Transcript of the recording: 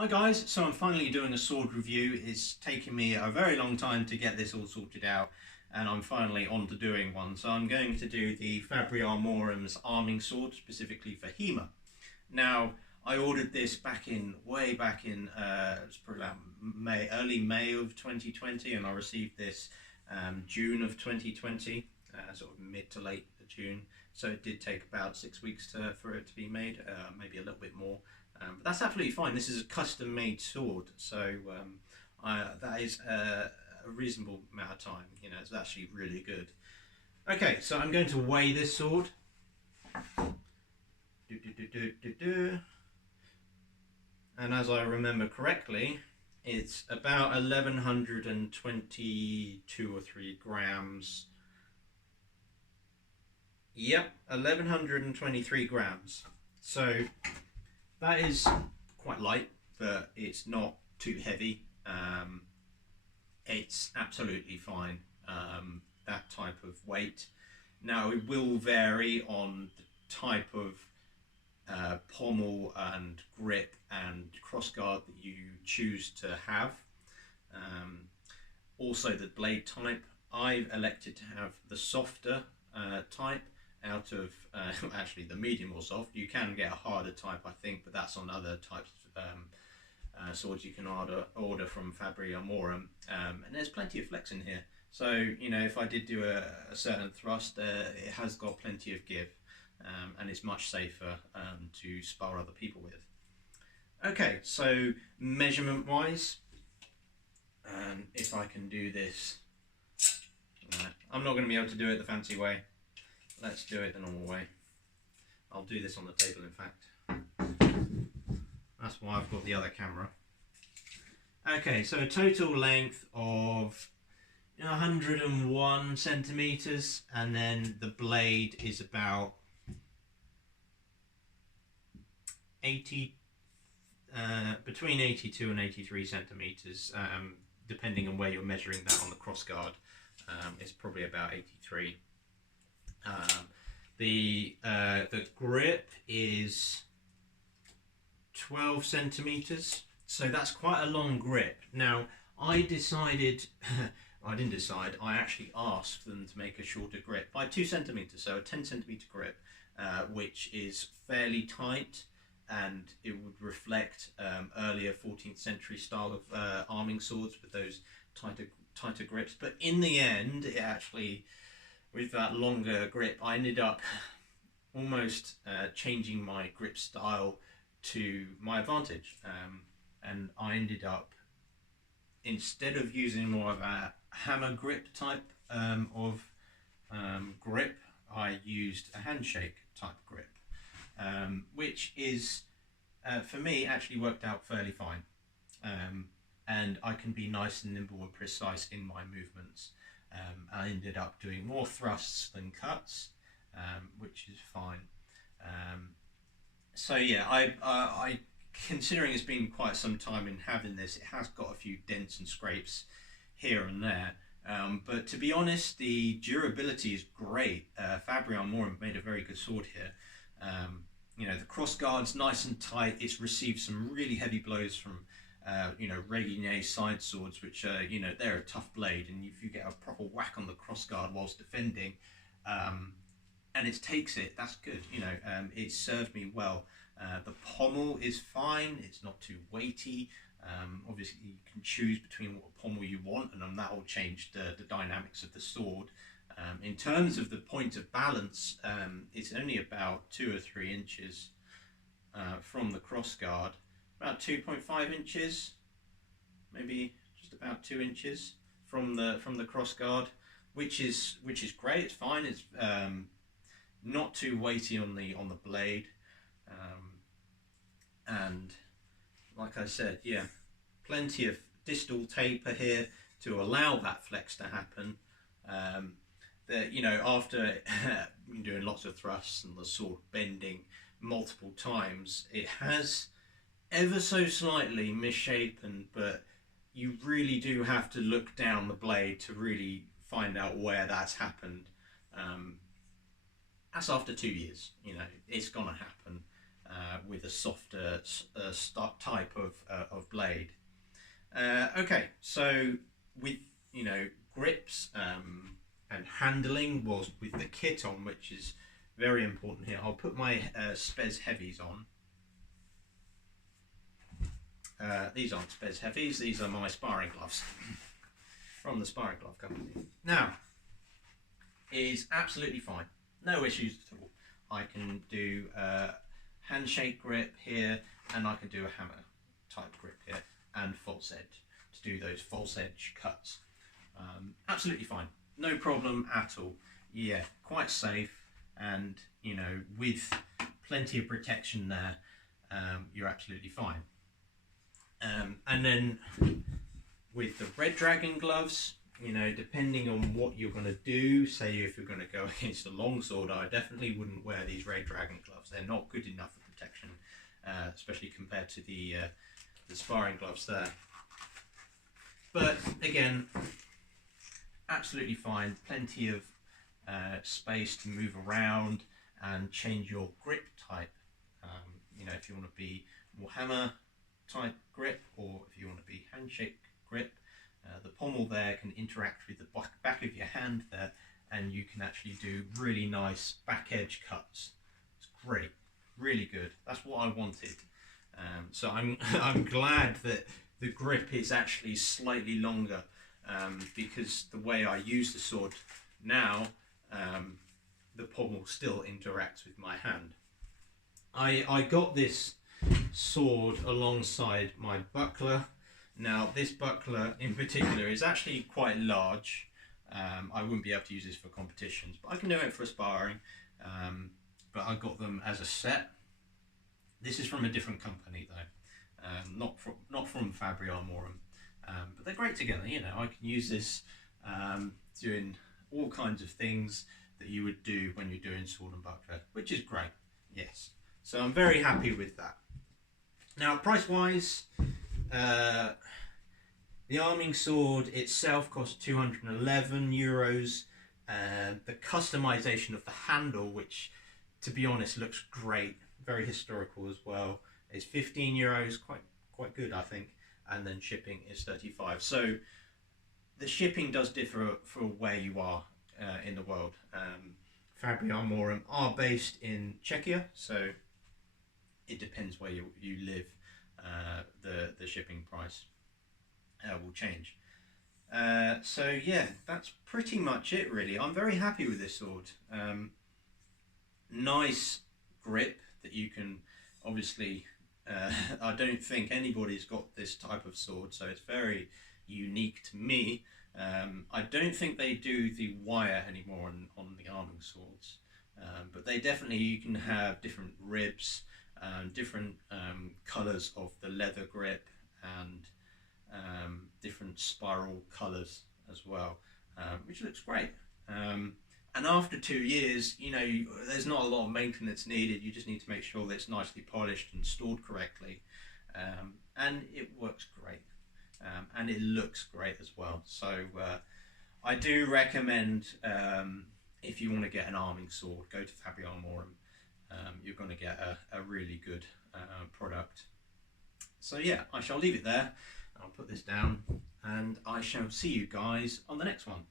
Hi guys, so I'm finally doing a sword review. It's taken me a very long time to get this all sorted out and I'm finally on to doing one. So I'm going to do the Fabri Armorum's arming sword specifically for HEMA. Now I ordered this way back in it's probably about early May of 2020, and I received this June of 2020, sort of mid to late June. So it did take about 6 weeks for it to be made, maybe a little bit more. But that's absolutely fine. This is a custom-made sword, so that is a reasonable amount of time. You know, it's actually really good. Okay, so I'm going to weigh this sword. And as I remember correctly, it's about 1122 or 3 grams. Yep, 1123 grams. So that is quite light, but it's not too heavy. It's absolutely fine, that type of weight. Now it will vary on the type of pommel and grip and crossguard that you choose to have. Also the blade type. I've elected to have the softer type out of actually the medium or soft. You can get a harder type, I think, but that's on other types of swords you can order from Fabri Armorum, and there's plenty of flex in here. So you know, if I did do a certain thrust, it has got plenty of give, and it's much safer to spar other people with. Okay, so measurement wise, if I can do this, I'm not going to be able to do it the fancy way. Let's do it the normal way. I'll do this on the table, in fact. That's why I've got the other camera. Okay, so a total length of 101 centimeters, and then the blade is about 80, between 82 and 83 centimeters, depending on where you're measuring that on the crossguard. It's probably about 83. The grip is 12 centimeters, so that's quite a long grip. Now I decided I didn't decide, I actually asked them to make a shorter grip by 2 centimeters, so a 10 centimeter grip, which is fairly tight, and it would reflect earlier 14th century style of arming swords with those tighter grips. But in the end, it actually, with that longer grip, I ended up almost changing my grip style to my advantage, and I ended up, instead of using more of a hammer grip type of grip, I used a handshake type grip, which is for me actually worked out fairly fine, and I can be nice and nimble and precise in my movements. I ended up doing more thrusts than cuts, which is fine. So yeah, I considering it's been quite some time in having this, it has got a few dents and scrapes here and there. But to be honest, the durability is great. Fabri Armorum made a very good sword here. You know, the crossguard's nice and tight. It's received some really heavy blows from you know, Reginier side swords, which you know, they're a tough blade, and if you get a proper whack on the crossguard whilst defending, and it takes it, that's good. You know, it served me well. The pommel is fine. It's not too weighty. Obviously, you can choose between what pommel you want, and that will change the dynamics of the sword. In terms of the point of balance, it's only about 2 or 3 inches from the crossguard. About 2.5 inches, maybe just about 2 inches from the crossguard, which is great. It's fine. It's not too weighty on the blade, and like I said, yeah, plenty of distal taper here to allow that flex to happen. You know, after doing lots of thrusts and the sword bending multiple times, it has ever so slightly misshapen, but you really do have to look down the blade to really find out where that's happened. That's after 2 years, you know, it's gonna happen. with a softer type of blade. Okay, so with grips and handling was with the kit on, which is very important here. I'll put my Spez Heavies on. These aren't Spez Heavies, these are my sparring gloves from the Sparring Glove Company. Now, is absolutely fine, no issues at all. I can do a handshake grip here, and I can do a hammer type grip here, and false edge to do those false edge cuts. Absolutely fine, no problem at all. Yeah, quite safe, and with plenty of protection there, you're absolutely fine. And then with the Red Dragon gloves, depending on what you're going to do, say if you're going to go against a longsword, I definitely wouldn't wear these Red Dragon gloves. They're not good enough for protection, especially compared to the sparring gloves there. But again, absolutely fine, plenty of space to move around and change your grip type. If you want to be more hammer type grip, or if you want to be handshake grip, the pommel there can interact with the back of your hand there, and you can actually do really nice back edge cuts. It's great, really good. That's what I wanted. So I'm glad that the grip is actually slightly longer, because the way I use the sword now, the pommel still interacts with my hand. I got this sword alongside my buckler. Now this buckler in particular is actually quite large. I wouldn't be able to use this for competitions, but I can do it for sparring. But I got them as a set. This is from a different company though, not from Fabri Armorum, but they're great together. I can use this doing all kinds of things that you would do when you're doing sword and buckler, which is great. Yes, so I'm very happy with that. Now, price-wise, the arming sword itself costs €211. The customization of the handle, which, to be honest, looks great, very historical as well, is €15, quite good, I think. And then shipping is $35. So the shipping does differ for where you are in the world. Fabri Armorum are based in Czechia, so it depends where you live. The shipping price will change. So yeah, that's pretty much it really. I'm very happy with this sword. Nice grip that you can obviously I don't think anybody's got this type of sword, so it's very unique to me. I don't think they do the wire anymore on the arming swords, but you can have different ribs, different colours of the leather grip, and different spiral colours as well, which looks great. And after 2 years, there's not a lot of maintenance needed. You just need to make sure that it's nicely polished and stored correctly, and it works great, and it looks great as well. So I do recommend, if you want to get an arming sword, go to Fabri Armorum. You're going to get a really good product. So yeah, I shall leave it there. I'll put this down, and I shall see you guys on the next one.